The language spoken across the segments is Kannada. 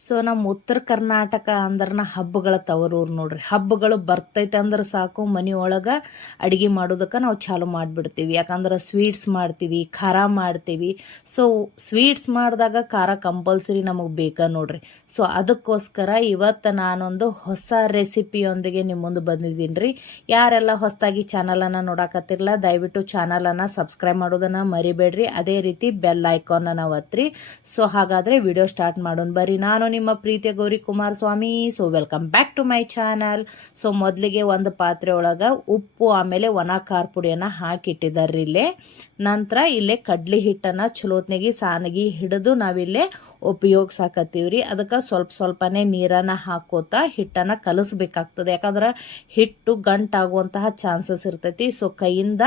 ಸೊ ನಮ್ಮ ಉತ್ತರ ಕರ್ನಾಟಕ ಅಂದ್ರನ ಹಬ್ಬಗಳ ತವರೂರು ನೋಡ್ರಿ. ಹಬ್ಬಗಳು ಬರ್ತೈತೆ ಅಂದ್ರೆ ಸಾಕು ಮನೆಯೊಳಗೆ ಅಡುಗೆ ಮಾಡೋದಕ್ಕೆ ನಾವು ಚಾಲು ಮಾಡಿಬಿಡ್ತೀವಿ. ಯಾಕಂದ್ರೆ ಸ್ವೀಟ್ಸ್ ಮಾಡ್ತೀವಿ, ಖಾರ ಮಾಡ್ತೀವಿ. ಸೊ ಸ್ವೀಟ್ಸ್ ಮಾಡಿದಾಗ ಖಾರ ಕಂಪಲ್ಸರಿ ನಮಗೆ ಬೇಕಾ ನೋಡ್ರಿ. ಸೊ ಅದಕ್ಕೋಸ್ಕರ ಇವತ್ತು ನಾನೊಂದು ಹೊಸ ರೆಸಿಪಿಯೊಂದಿಗೆ ನಿಮ್ಮ ಬಂದಿದ್ದೀನಿ ರೀ ಯಾರೆಲ್ಲ ಹೊಸದಾಗಿ ಚಾನಲನ್ನು ನೋಡಕತ್ತಿರಲ್ಲ ದಯವಿಟ್ಟು ಚಾನಲನ್ನು ಸಬ್ಸ್ಕ್ರೈಬ್ ಮಾಡೋದನ್ನು ಮರಿಬೇಡ್ರಿ. ಅದೇ ರೀತಿ ಬೆಲ್ ಐಕಾನನ್ನು ಒತ್ತಿರಿ ಸೊ ಹಾಗಾದರೆ ವಿಡಿಯೋ ಸ್ಟಾರ್ಟ್ ಮಾಡೋಣ. ಬರ್ರಿ ನಾನು ನಿಮ್ಮ ಪ್ರೀತಿಯ Gowri Kumaraswamy. So welcome back to my channel so ಮೊದಲಿಗೆ ಒಂದು ಪಾತ್ರೆ ಒಳಗೆ ಉಪ್ಪು, ಆಮೇಲೆ ಒಣ ಖಾರ ಪುಡಿಯನ್ನು ಹಾಕಿಟ್ಟಿದ್ದಾರೆ ಇಲ್ಲೇ. ನಂತರ ಇಲ್ಲೇ ಕಡ್ಲಿ ಹಿಟ್ಟನ್ನು ಚಲೋತ್ನಾಗಿ ಸಾನಗಿ ಹಿಡಿದು ನಾವಿಲ್ಲೇ ಉಪಯೋಗಿಸಾಕತ್ತೀವಿ ರೀ ಅದಕ್ಕೆ ಸ್ವಲ್ಪ ಸ್ವಲ್ಪನೇ ನೀರನ್ನು ಹಾಕೋತಾ ಹಿಟ್ಟನ್ನು ಕಲಸ್ಬೇಕಾಗ್ತದೆ. ಯಾಕಂದ್ರೆ ಹಿಟ್ಟು ಗಂಟಾಗುವಂತಹ ಚಾನ್ಸಸ್ ಇರ್ತೈತಿ. ಸೊ ಕೈಯಿಂದ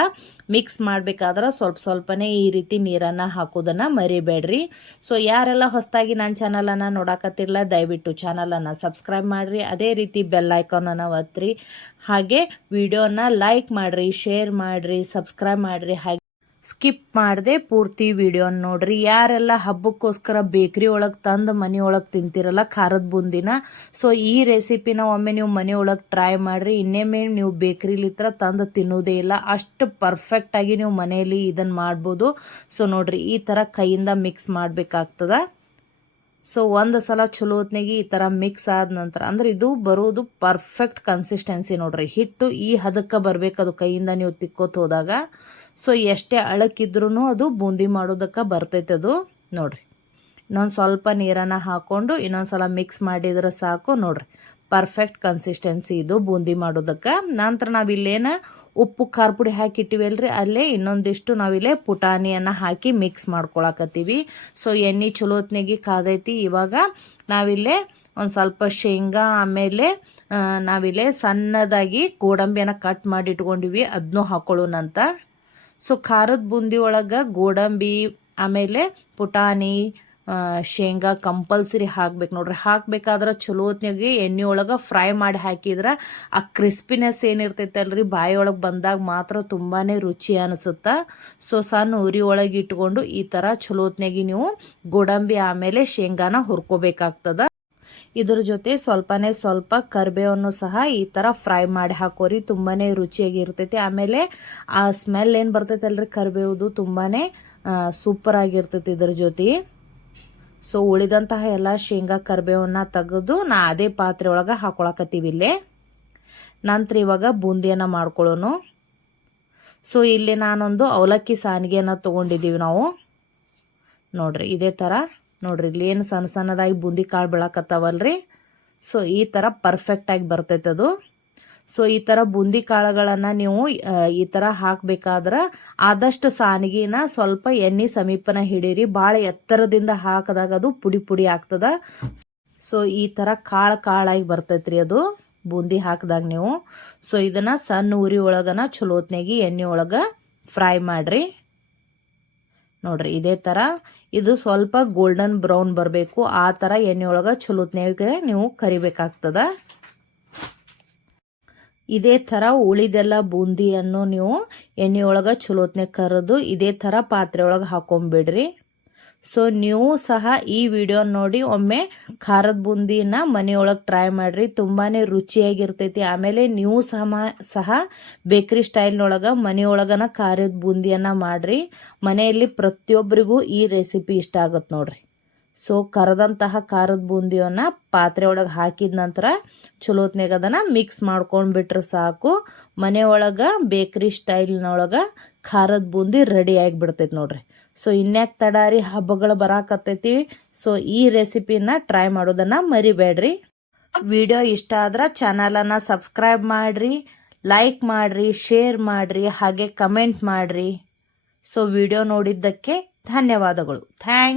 ಮಿಕ್ಸ್ ಮಾಡಬೇಕಾದ್ರೆ ಸ್ವಲ್ಪ ಸ್ವಲ್ಪನೇ ಈ ರೀತಿ ನೀರನ್ನು ಹಾಕೋದನ್ನು ಮರಿಬೇಡ್ರಿ. ಸೊ ಯಾರೆಲ್ಲ ಹೊಸದಾಗಿ ನನ್ನ ಚಾನಲನ್ನು ನೋಡಕತ್ತಿರಲ್ಲ ದಯವಿಟ್ಟು ಚಾನಲನ್ನು ಸಬ್ಸ್ಕ್ರೈಬ್ ಮಾಡಿರಿ. ಅದೇ ರೀತಿ ಬೆಲ್ ಐಕಾನನ್ನು ಒತ್ತಿರಿ ಹಾಗೆ ವಿಡಿಯೋನ ಲೈಕ್ ಮಾಡಿರಿ, ಶೇರ್ ಮಾಡಿರಿ, ಸಬ್ಸ್ಕ್ರೈಬ್ ಮಾಡಿರಿ. ಹಾಗೆ ಸ್ಕಿಪ್ ಮಾಡದೆ ಪೂರ್ತಿ ವಿಡಿಯೋನ ನೋಡ್ರಿ. ಯಾರೆಲ್ಲ ಹಬ್ಬಕ್ಕೋಸ್ಕರ ಬೇಕ್ರಿ ಒಳಗೆ ತಂದು ಮನೆ ಒಳಗೆ ತಿಂತಿರಲ್ಲ ಖಾರದ ಬುಂದಿನ, ಸೊ ಈ ರೆಸಿಪಿನ ಒಮ್ಮೆ ನೀವು ಮನೆ ಒಳಗೆ ಟ್ರೈ ಮಾಡಿರಿ. ಇನ್ನೊಮ್ಮೆ ನೀವು ಬೇಕ್ರಿಲಿತ್ರ ತಂದು ತಿನ್ನೋದೇ ಇಲ್ಲ. ಅಷ್ಟು ಪರ್ಫೆಕ್ಟಾಗಿ ನೀವು ಮನೆಯಲ್ಲಿ ಇದನ್ನು ಮಾಡ್ಬೋದು. ಸೊ ನೋಡ್ರಿ, ಈ ಥರ ಕೈಯಿಂದ ಮಿಕ್ಸ್ ಮಾಡಬೇಕಾಗ್ತದ. ಸೊ ಒಂದು ಸಲ ಚಲೋ ಹೊತ್ನಾಗ ಈ ಥರ ಮಿಕ್ಸ್ ಆದ ನಂತರ, ಅಂದ್ರೆ ಇದು ಬರೋದು ಪರ್ಫೆಕ್ಟ್ ಕನ್ಸಿಸ್ಟೆನ್ಸಿ ನೋಡ್ರಿ. ಹಿಟ್ಟು ಈ ಹದಕ್ಕೆ ಬರಬೇಕು ಅದು ಕೈಯಿಂದ ನೀವು ತಿಕ್ಕೋತ ಹೋದಾಗ. ಸೊ ಎಷ್ಟೇ ಅಳಕ್ಕಿದ್ರೂ ಅದು ಬೂಂದಿ ಮಾಡೋದಕ್ಕೆ ಬರ್ತೈತೆ ಅದು. ನೋಡಿರಿ. ಇನ್ನೊಂದು ಸ್ವಲ್ಪ ನೀರನ್ನು ಹಾಕ್ಕೊಂಡು ಇನ್ನೊಂದು ಸಲ ಮಿಕ್ಸ್ ಮಾಡಿದ್ರೆ ಸಾಕು ನೋಡಿರಿ. ಪರ್ಫೆಕ್ಟ್ ಕನ್ಸಿಸ್ಟೆನ್ಸಿ ಇದು ಬೂಂದಿ ಮಾಡೋದಕ್ಕೆ. ನಂತರ ನಾವಿಲ್ಲೇನು ಉಪ್ಪು, ಖಾರ ಪುಡಿ ಹಾಕಿಟ್ಟಿವಲ್ರಿ, ಅಲ್ಲೇ ಇನ್ನೊಂದಿಷ್ಟು ನಾವಿಲ್ಲೇ ಪುಟಾಣಿಯನ್ನು ಹಾಕಿ ಮಿಕ್ಸ್ ಮಾಡ್ಕೊಳಕತ್ತೀವಿ. ಸೊ ಎಣ್ಣೆ ಚಲೋತ್ನಾಗಿ ಕಾದೈತಿ. ಇವಾಗ ನಾವಿಲ್ಲೇ ಒಂದು ಸ್ವಲ್ಪ ಶೇಂಗಾ, ಆಮೇಲೆ ನಾವಿಲ್ಲೇ ಸಣ್ಣದಾಗಿ ಗೋಡಂಬಿಯನ್ನು ಕಟ್ ಮಾಡಿ ಇಟ್ಕೊಂಡಿವಿ ಅದನ್ನೂ ಹಾಕೊಳ್ಳೋಣಂತ. ಸೊ ಖಾರದ ಬೂಂದಿ ಒಳಗೆ ಗೋಡಂಬಿ, ಆಮೇಲೆ ಪುಟಾಣಿ ಶೇಂಗಾ ಕಂಪಲ್ಸರಿ ಹಾಕ್ಬೇಕು ನೋಡ್ರಿ. ಹಾಕ್ಬೇಕಾದ್ರೆ ಚಲೋ ಎಣ್ಣೆ ಒಳಗೆ ಫ್ರೈ ಮಾಡಿ ಹಾಕಿದ್ರೆ ಆ ಕ್ರಿಸ್ಪಿನೆಸ್ ಏನಿರ್ತೈತೆ ಅಲ್ರಿ ಬಾಯಿ ಒಳಗೆ ಬಂದಾಗ ಮಾತ್ರ ತುಂಬಾ ರುಚಿ ಅನಿಸುತ್ತೆ. ಸೊ ಸಣ್ಣ ಉರಿ ಒಳಗೆ ಇಟ್ಕೊಂಡು ಈ ಥರ ಚಲೋ ನೀವು ಗೋಡಂಬಿ, ಆಮೇಲೆ ಶೇಂಗಾನ ಹುರ್ಕೋಬೇಕಾಗ್ತದ. ಇದ್ರ ಜೊತೆ ಸ್ವಲ್ಪನೇ ಸ್ವಲ್ಪ ಕರಿಬೇವನ್ನು ಸಹ ಈ ಥರ ಫ್ರೈ ಮಾಡಿ ಹಾಕೋರಿ. ತುಂಬಾ ರುಚಿಯಾಗಿರ್ತೈತಿ. ಆಮೇಲೆ ಆ ಸ್ಮೆಲ್ ಏನು ಬರ್ತೈತೆ ಅಲ್ರಿ ಕರಿಬೇವುದು ತುಂಬಾ ಸೂಪರ್ ಆಗಿರ್ತೈತಿ ಇದ್ರ ಜೊತೆ. ಸೊ ಉಳಿದಂತಹ ಎಲ್ಲ ಶೇಂಗಾ ಕರಿಬೇವನ್ನ ತೆಗೆದು ನಾ ಅದೇ ಪಾತ್ರೆ ಒಳಗೆ ಹಾಕೊಳಕತ್ತೀವಿ ಇಲ್ಲಿ. ನಂತರ ಇವಾಗ ಬೂಂದಿಯನ್ನು ಮಾಡ್ಕೊಳ್ಳೋನು. ಸೊ ಇಲ್ಲಿ ನಾನೊಂದು ಅವಲಕ್ಕಿ ಸಾನಿಗೆಯನ್ನು ತೊಗೊಂಡಿದ್ದೀವಿ ನಾವು. ನೋಡ್ರಿ, ಇದೇ ಥರ ನೋಡ್ರಿ, ಇಲ್ಲಿ ಏನು ಸಣ್ಣ ಸಣ್ಣದಾಗಿ ಬೂಂದಿ ಕಾಳು ಬೆಳಕತ್ತಾವಲ್ರಿ? ಸೊ ಈ ಥರ ಪರ್ಫೆಕ್ಟಾಗಿ ಬರ್ತೈತೆ ಅದು. ಸೊ ಈ ಥರ ಬೂಂದಿ ಕಾಳುಗಳನ್ನು ನೀವು ಈ ಥರ ಹಾಕಬೇಕಾದ್ರೆ ಆದಷ್ಟು ಸಾನಿಗೆನ ಸ್ವಲ್ಪ ಎಣ್ಣೆ ಸಮೀಪನ ಹಿಡೀರಿ. ಭಾಳ ಎತ್ತರದಿಂದ ಹಾಕಿದಾಗ ಅದು ಪುಡಿ ಪುಡಿ ಆಗ್ತದ. ಸೊ ಈ ಥರ ಕಾಳು ಕಾಳಾಗಿ ಬರ್ತೈತ್ರಿ ಅದು, ಬೂಂದಿ ಹಾಕಿದಾಗ ನೀವು. ಸೊ ಇದನ್ನು ಸಣ್ಣ ಉರಿ ಒಳಗನ ಚಲೋತ್ನಾಗಿ ಎಣ್ಣೆ ಒಳಗೆ ಫ್ರೈ ಮಾಡಿರಿ. ನೋಡ್ರಿ, ಇದೇ ಥರ ಇದು ಸ್ವಲ್ಪ ಗೋಲ್ಡನ್ ಬ್ರೌನ್ ಬರಬೇಕು. ಆ ಥರ ಎಣ್ಣೆ ಒಳಗೆ ಚಲೋತ್ನಾಗೆ ನೀವು ಕರಿಬೇಕಾಗ್ತದ. ಇದೇ ಥರ ಉಳಿದೆಲ್ಲ ಬೂಂದಿಯನ್ನು ನೀವು ಎಣ್ಣೆ ಒಳಗೆ ಚಲೋತ್ನೆ ಕರೆದು ಇದೇ ಥರ ಪಾತ್ರೆ ಒಳಗೆ ಹಾಕೊಂಬಿಡ್ರಿ. ಸೊ ನೀವು ಸಹ ಈ ವಿಡಿಯೋ ನೋಡಿ, ಒಮ್ಮೆ ಖಾರದ ಬೂಂದಿನ ಮನೆಯೊಳಗೆ ಟ್ರೈ ಮಾಡಿರಿ. ತುಂಬಾ ರುಚಿಯಾಗಿರ್ತೈತಿ. ಆಮೇಲೆ ನೀವು ಸಹ ಸಹ ಬೇಕ್ರಿ ಸ್ಟೈಲ್ನೊಳಗೆ ಮನೆಯೊಳಗನ ಖಾರದ ಬೂಂದಿಯನ್ನು ಮಾಡಿರಿ. ಮನೆಯಲ್ಲಿ ಪ್ರತಿಯೊಬ್ಬರಿಗೂ ಈ ರೆಸಿಪಿ ಇಷ್ಟ ಆಗುತ್ತೆ ನೋಡ್ರಿ. ಸೊ ಕರೆದಂತಹ ಖಾರದ ಬೂಂದಿಯನ್ನು ಪಾತ್ರೆ ಒಳಗೆ ಹಾಕಿದ ನಂತರ ಚಲೋತ್ನಾಗ ಅದನ್ನು ಮಿಕ್ಸ್ ಮಾಡ್ಕೊಂಡ್ಬಿಟ್ರೆ ಸಾಕು. ಮನೆಯೊಳಗೆ ಬೇಕ್ರಿ ಸ್ಟೈಲ್ನೊಳಗೆ ಖಾರದ ಬೂಂದಿ ರೆಡಿ ಆಗಿಬಿಡ್ತೈತೆ ನೋಡ್ರಿ. ಸೊ ಇನ್ಯಾಕೆ ತಡಾರಿ ಹಬ್ಬಗಳು ಬರಾಕತ್ತೈತಿ. ಸೊ ಈ ರೆಸಿಪಿನ ಟ್ರೈ ಮಾಡೋದನ್ನು ಮರಿಬೇಡ್ರಿ. ವಿಡಿಯೋ ಇಷ್ಟ ಆದ್ರೆ ಚಾನಲನ್ನು ಸಬ್ಸ್ಕ್ರೈಬ್ ಮಾಡಿರಿ ಲೈಕ್ ಮಾಡಿರಿ ಶೇರ್ ಮಾಡಿರಿ, ಹಾಗೆ ಕಮೆಂಟ್ ಮಾಡಿರಿ. ಸೊ ವಿಡಿಯೋ ನೋಡಿದ್ದಕ್ಕೆ ಧನ್ಯವಾದಗಳು. ಥ್ಯಾಂಕ್